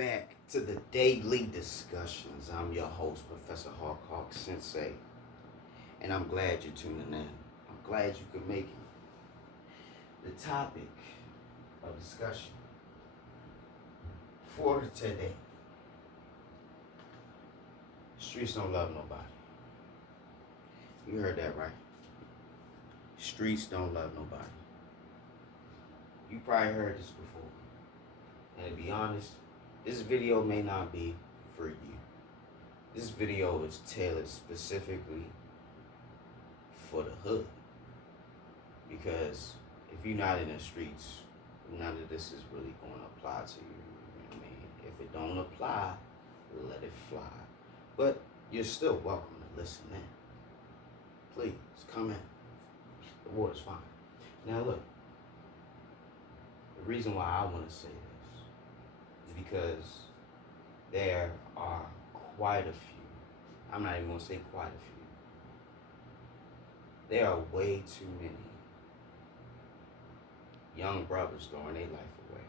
back to the daily discussions. I'm your host, Professor Hawk Sensei, and I'm glad you're tuning in. I'm glad you could make it. The topic of discussion for today: streets don't love nobody. You heard that right. Streets don't love nobody. You probably heard this before. And to be honest, this video may not be for you. This video is tailored specifically for the hood. Because if you're not in the streets, none of this is really going to apply to you. You know what I mean? If it don't apply, let it fly. But you're still welcome to listen in. Please, come in. The water's fine. Now look, the reason why I want to say this is because there are quite a few. I'm not even going to say quite a few. There are way too many young brothers throwing their life away,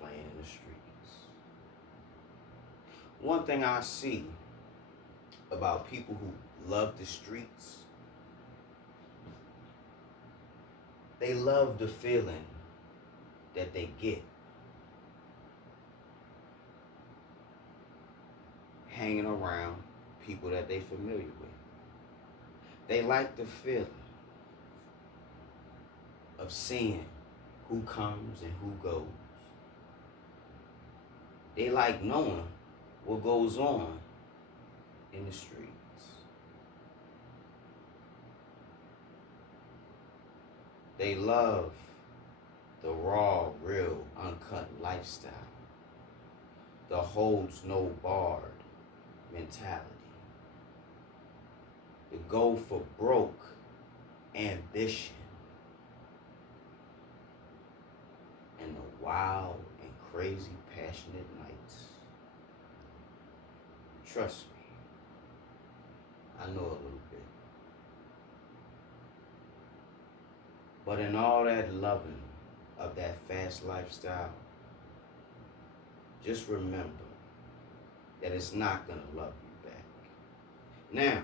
playing in the streets. One thing I see about people who love the streets, they love the feeling that they get hanging around people that they're familiar with. They like the feeling of seeing who comes and who goes. They like knowing what goes on in the streets. They love the raw, real, uncut lifestyle. The holds no barred mentality. The go for broke ambition. And the wild and crazy passionate nights. Trust me, I know a little bit. But in all that loving of that fast lifestyle, just remember that it's not going to love you back. Now,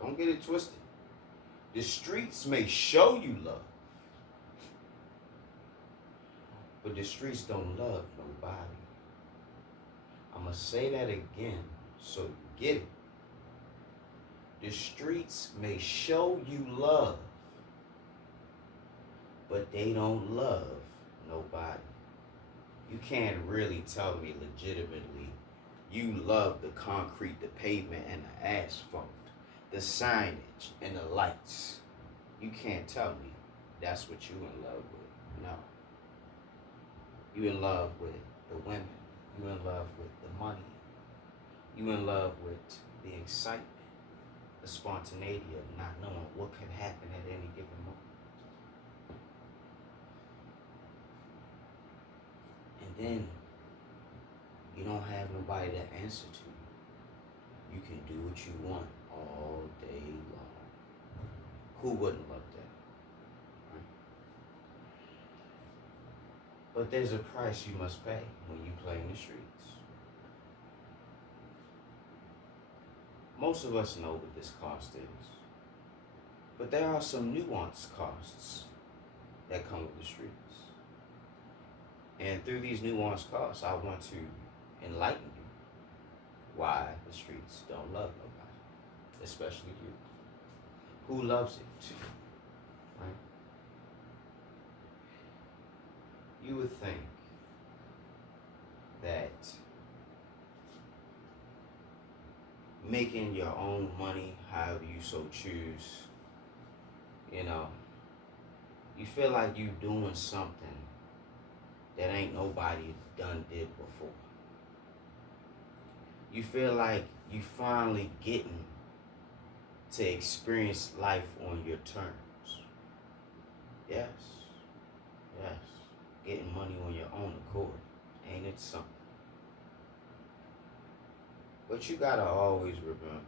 don't get it twisted. The streets may show you love, but the streets don't love nobody. I'm going to say that again so you get it. The streets may show you love, but they don't love nobody. You can't really tell me legitimately you love the concrete, the pavement, and the asphalt, the signage, and the lights. You can't tell me that's what you in love with. No. You in love with the women. You in love with the money. You in love with the excitement, the spontaneity of not knowing what could happen at any given moment. And then you don't have nobody to answer to you. You can do what you want all day long. Who wouldn't love that? Right? But there's a price you must pay when you play in the streets. Most of us know what this cost is. But there are some nuanced costs that come with the streets. And through these nuanced costs, I want to enlighten you why the streets don't love nobody, especially you. Who loves it too, right? You would think that making your own money, however you so choose, you feel like you're doing something that ain't nobody done did before. You feel like you finally getting to experience life on your terms. Yes. Getting money on your own accord. Ain't it something? But you gotta always remember,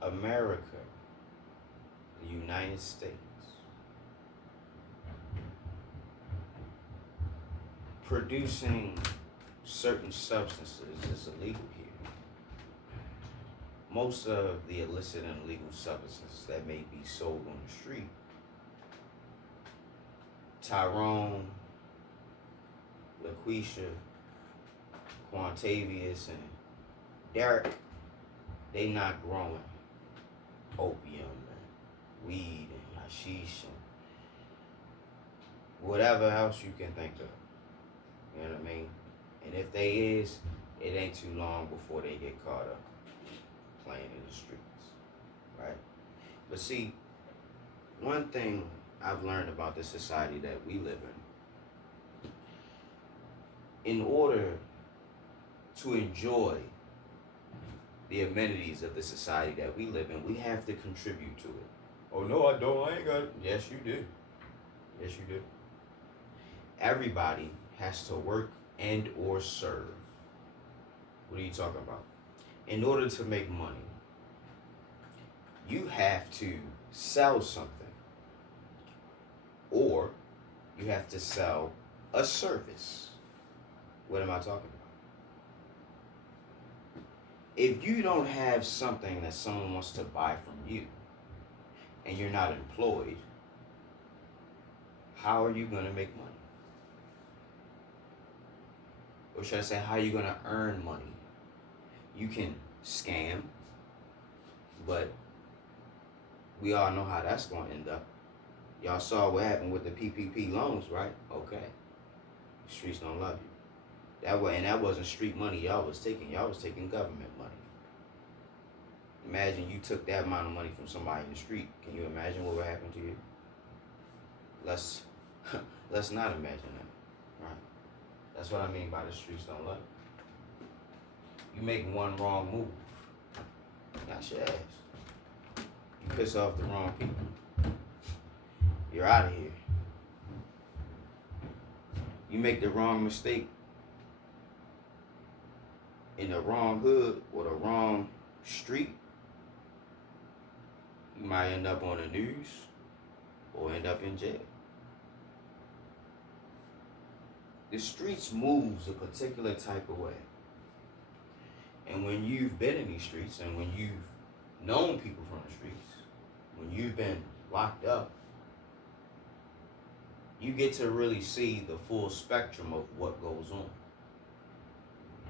America, the United States, producing certain substances is illegal here. Most of the illicit and illegal substances that may be sold on the street, Tyrone, LaQuisha, Quantavious, and Derek, they not growing opium and weed and hashish and whatever else you can think of. You know what I mean? And if they is, it ain't too long before they get caught up playing in the streets, right? But see, one thing I've learned about the society that we live in order to enjoy the amenities of the society that we live in, we have to contribute to it. Oh, no, I don't. I ain't got it. Yes, you do. Yes, you do. Everybody has to work and or serve. What are you talking about? In order to make money, you have to sell something, or you have to sell a service. What am I talking about? If you don't have something that someone wants to buy from you and you're not employed, how are you going to make money? Or should I say, how are you going to earn money? You can scam, but we all know how that's going to end up. Y'all saw what happened with the PPP loans, right? Okay. The streets don't love you. That wasn't street money y'all was taking. Y'all was taking government money. Imagine you took that amount of money from somebody in the street. Can you imagine what would happen to you? Let's not imagine that, right? That's what I mean by the streets don't love you. You make one wrong move, that's your ass. You piss off the wrong people, you're out of here. You make the wrong mistake in the wrong hood or the wrong street, you might end up on the news or end up in jail. The streets moves a particular type of way. And when you've been in these streets and when you've known people from the streets, when you've been locked up, you get to really see the full spectrum of what goes on.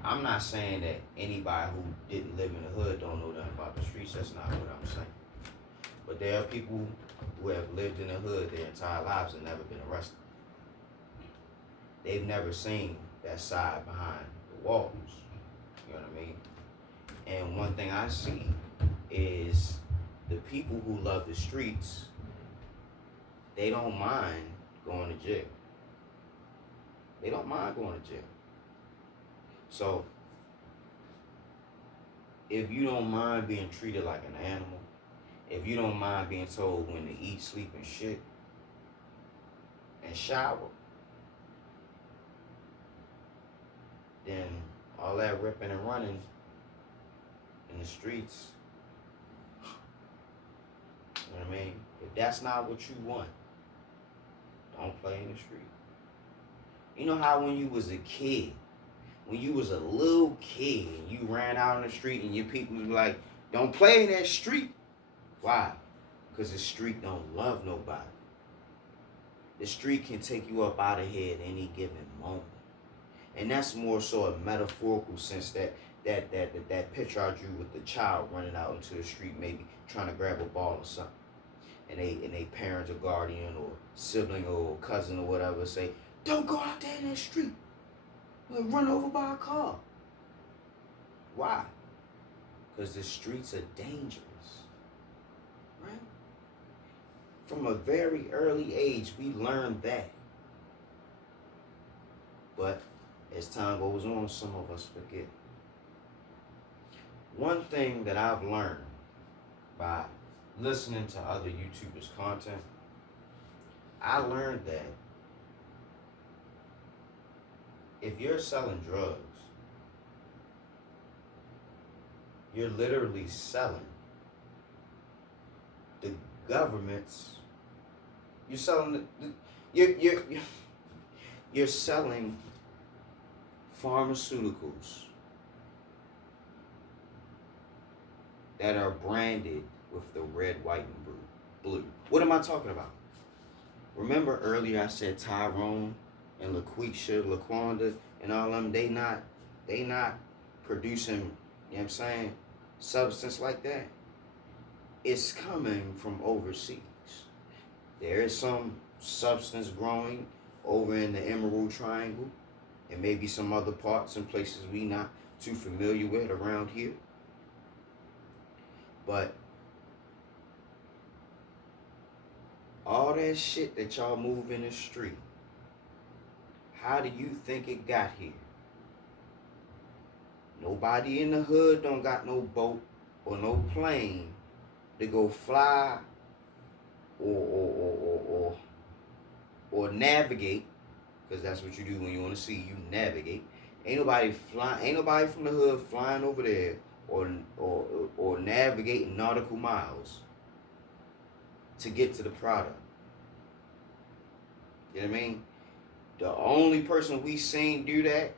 I'm not saying that anybody who didn't live in the hood don't know nothing about the streets. That's not what I'm saying. But there are people who have lived in the hood their entire lives and never been arrested. They've never seen that side behind the walls. You know what I mean? And one thing I see is the people who love the streets, they don't mind going to jail. They don't mind going to jail. So, if you don't mind being treated like an animal, if you don't mind being told when to eat, sleep, and shit, and shower, then all that ripping and running in the streets, you know what I mean? If that's not what you want, don't play in the street. You know how when you was a kid, when you was a little kid and you ran out on the street and your people was like, don't play in that street. Why? Because the street don't love nobody. The street can take you up out of here at any given moment. And that's more so a metaphorical sense that picture I drew with the child running out into the street, maybe trying to grab a ball or something. And they parents or guardian or sibling or cousin or whatever say, don't go out there in that street. You'll run over by a car. Why? Because the streets are dangerous. Right? From a very early age, we learned that. But as time goes on, some of us forget. One thing that I've learned by listening to other YouTubers' content, I learned that if you're selling drugs, you're literally selling the government's. You're selling you're selling pharmaceuticals that are branded with the red, white, and blue. What am I talking about? Remember earlier I said Tyrone and LaQuisha, LaQuanda, and all them, they not producing, you know what I'm saying, substance like that. It's coming from overseas. There is some substance growing over in the Emerald Triangle and maybe some other parts and places we not too familiar with around here. But all that shit that y'all move in the street, how do you think it got here? Nobody in the hood don't got no boat or no plane to go fly or navigate, because that's what you do when you want to see, you navigate. Ain't nobody from the hood flying over there or navigating nautical miles to get to the product. You know what I mean? The only person we seen do that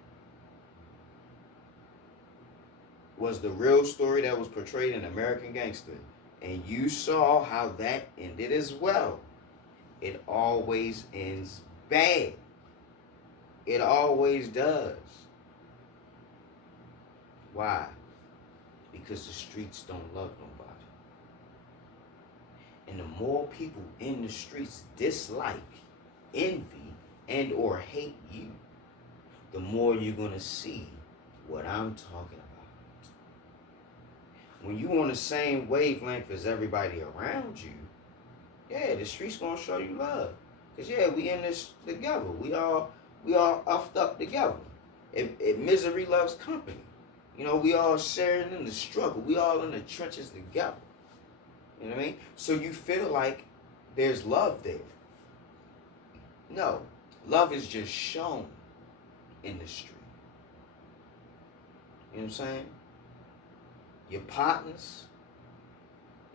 was the real story that was portrayed in American Gangster. And you saw how that ended as well. It always ends bad. It always does. Why? Because the streets don't love nobody. And the more people in the streets dislike, envy, and or hate you, the more you're going to see what I'm talking about. When you on the same wavelength as everybody around you, yeah, the streets gonna show you love. Cause yeah, we in this together. We all uffed up together. If misery loves company. You know, we all sharing in the struggle. We all in the trenches together. You know what I mean? So you feel like there's love there. No, love is just shown in the street. You know what I'm saying? Your partners,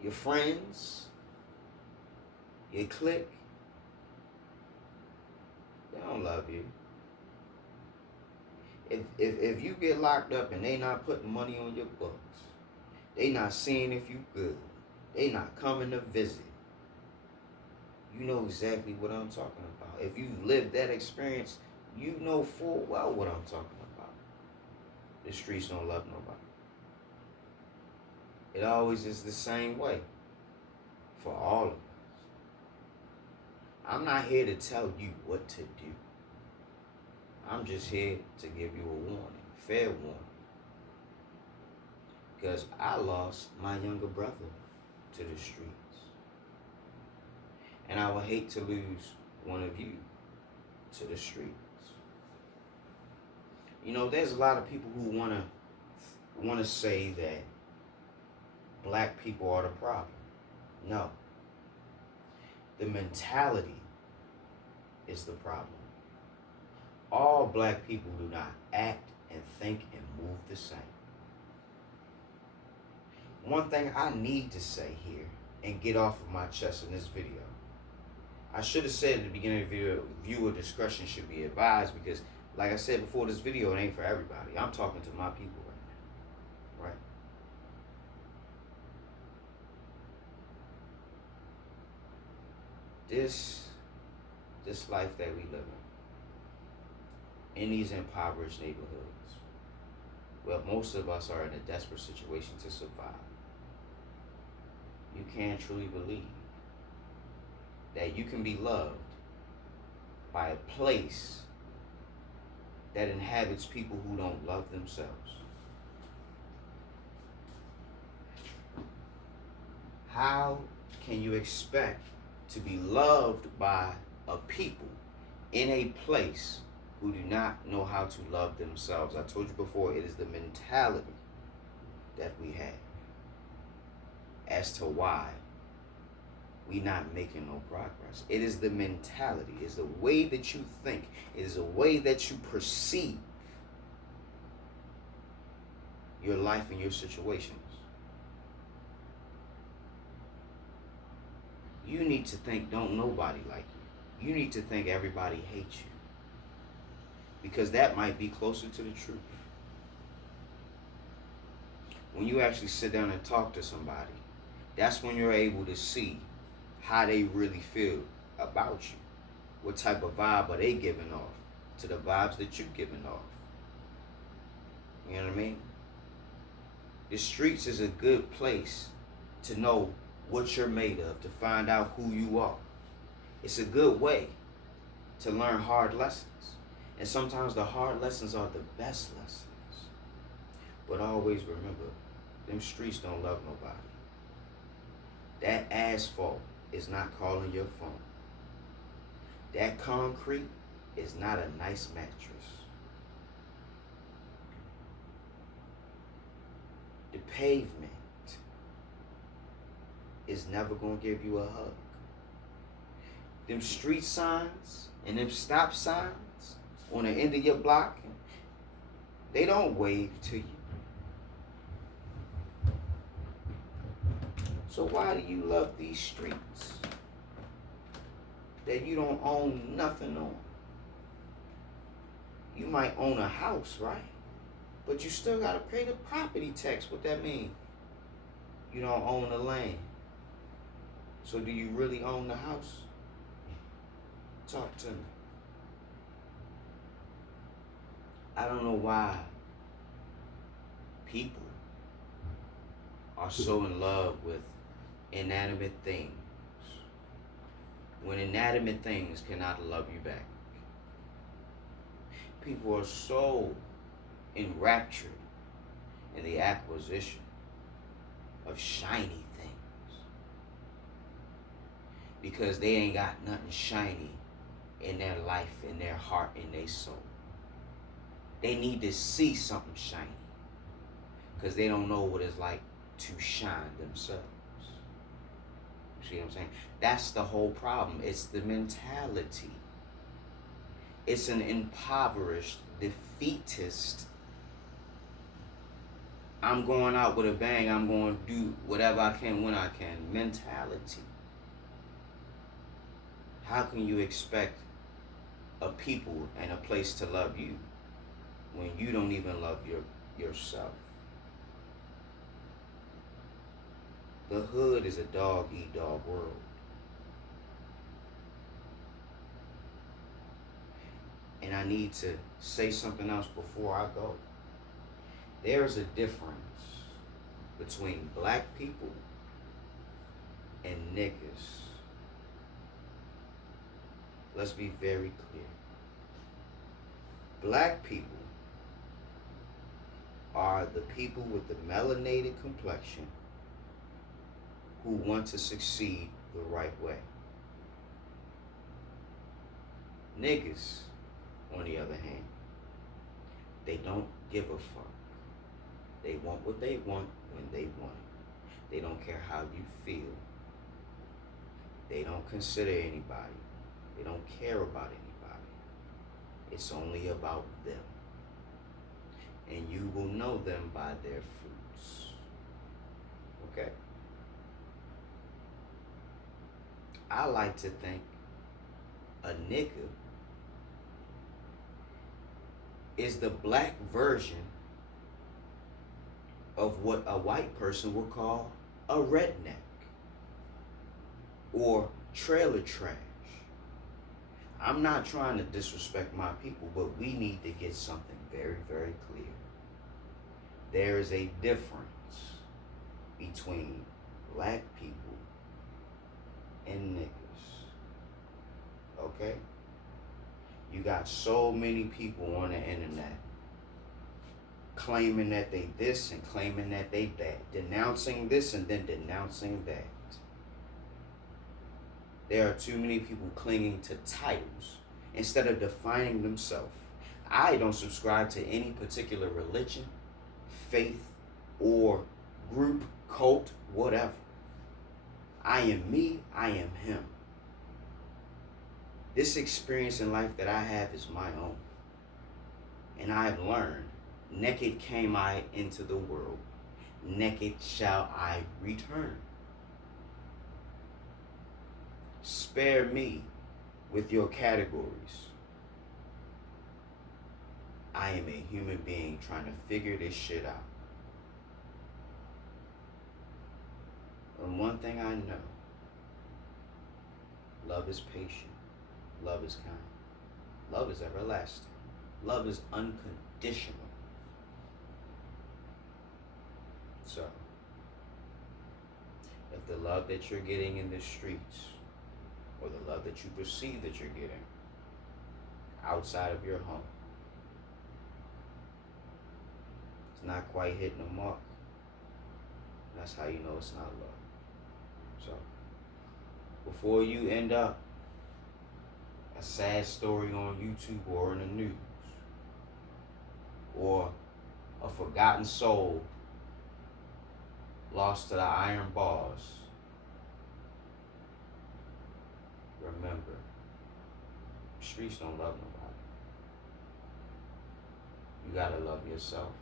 your friends, your clique, they don't love you. If you get locked up and they not putting money on your books, they not seeing if you good, they not coming to visit, you know exactly what I'm talking about. If you've lived that experience, you know full well what I'm talking about. The streets don't love nobody. It always is the same way for all of us. I'm not here to tell you what to do. I'm just here to give you a warning, fair warning. Because I lost my younger brother to the streets. And I would hate to lose one of you to the streets. You know, there's a lot of people who want to say that black people are the problem. No. The mentality is the problem. All black people do not act and think and move the same. One thing I need to say here and get off of my chest in this video. I should have said at the beginning of the video, viewer discretion should be advised, because like I said before, this video, it ain't for everybody. I'm talking to my people right now. Right? This life that we live in these impoverished neighborhoods, well, most of us are in a desperate situation to survive. You can't truly believe that you can be loved by a place that inhabits people who don't love themselves. How can you expect to be loved by a people in a place who do not know how to love themselves? I told you before, it is the mentality that we have as to why we not making no progress. It is the mentality. It is the way that you think. It is the way that you perceive your life and your situations. You need to think don't nobody like you. You need to think everybody hates you. because that might be closer to the truth. When you actually sit down and talk to somebody, that's when you're able to see how they really feel about you. What type of vibe are they giving off to the vibes that you're giving off? You know what I mean? The streets is a good place to know what you're made of, to find out who you are. It's a good way to learn hard lessons. And sometimes the hard lessons are the best lessons. But always remember, them streets don't love nobody. That asphalt is not calling your phone. That concrete is not a nice mattress. The pavement is never going to give you a hug. Them street signs and them stop signs on the end of your block, they don't wave to you. So why do you love these streets that you don't own nothing on? You might own a house, right? But you still got to pay the property tax. What that mean? You don't own the land. So do you really own the house? Talk to me. I don't know why people are so in love with inanimate things when inanimate things cannot love you back. People are so enraptured in the acquisition of shiny things because they ain't got nothing shiny in their life, in their heart, in their soul. They need to see something shiny because they don't know what it's like to shine themselves. You see what I'm saying? That's the whole problem. It's the mentality. It's an impoverished, defeatist, I'm going out with a bang, I'm going to do whatever I can when I can mentality. How can you expect a people and a place to love you when you don't even love yourself? The hood is a dog-eat-dog world. And I need to say something else before I go. There's a difference between black people and niggas. Let's be very clear. Black people are the people with the melanated complexion who want to succeed the right way. Niggas, on the other hand, they don't give a fuck. They want what they want when they want it. They don't care how you feel. They don't consider anybody. They don't care about anybody. It's only about them. And you will know them by their fruits. Okay? I like to think a nigga is the black version of what a white person would call a redneck or trailer trash. I'm not trying to disrespect my people, but we need to get something very, very clear. There is a difference between black people and niggas. Okay? You got so many people on the internet claiming that they this and claiming that they that, denouncing this and then denouncing that. There are too many people clinging to titles instead of defining themselves. I don't subscribe to any particular religion, faith, or group, cult, whatever. I am me, I am him. This experience in life that I have is my own. And I have learned, naked came I into the world, naked shall I return. Spare me with your categories. I am a human being trying to figure this shit out. And one thing I know, love is patient. Love is kind. Love is everlasting. Love is unconditional. So, if the love that you're getting in the streets, or the love that you perceive that you're getting outside of your home, it's not quite hitting the mark, that's how you know it's not love. So, before you end up a sad story on YouTube or in the news, or a forgotten soul lost to the iron bars, remember, the streets don't love nobody. You gotta love yourself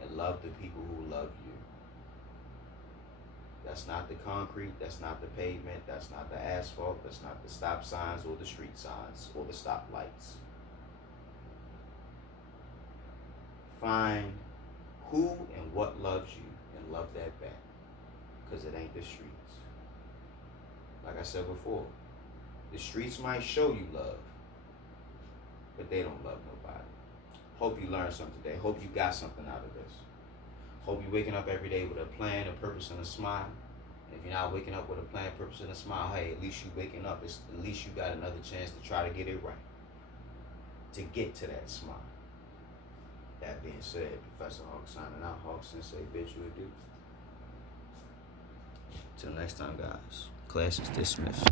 and love the people who love you. That's not the concrete, that's not the pavement, that's not the asphalt, that's not the stop signs or the street signs or the stop lights. Find who and what loves you and love that back, because it ain't the streets. Like I said before, the streets might show you love, but they don't love nobody. Hope you learned something today. Hope you got something out of this. Hope you're waking up every day with a plan, a purpose, and a smile. And if you're not waking up with a plan, purpose, and a smile, hey, at least you waking up. At least you got another chance to try to get it right. To get to that smile. That being said, Professor Hawk signing out. Hawk Sensei bids you adieu. Till next time, guys. Class is dismissed.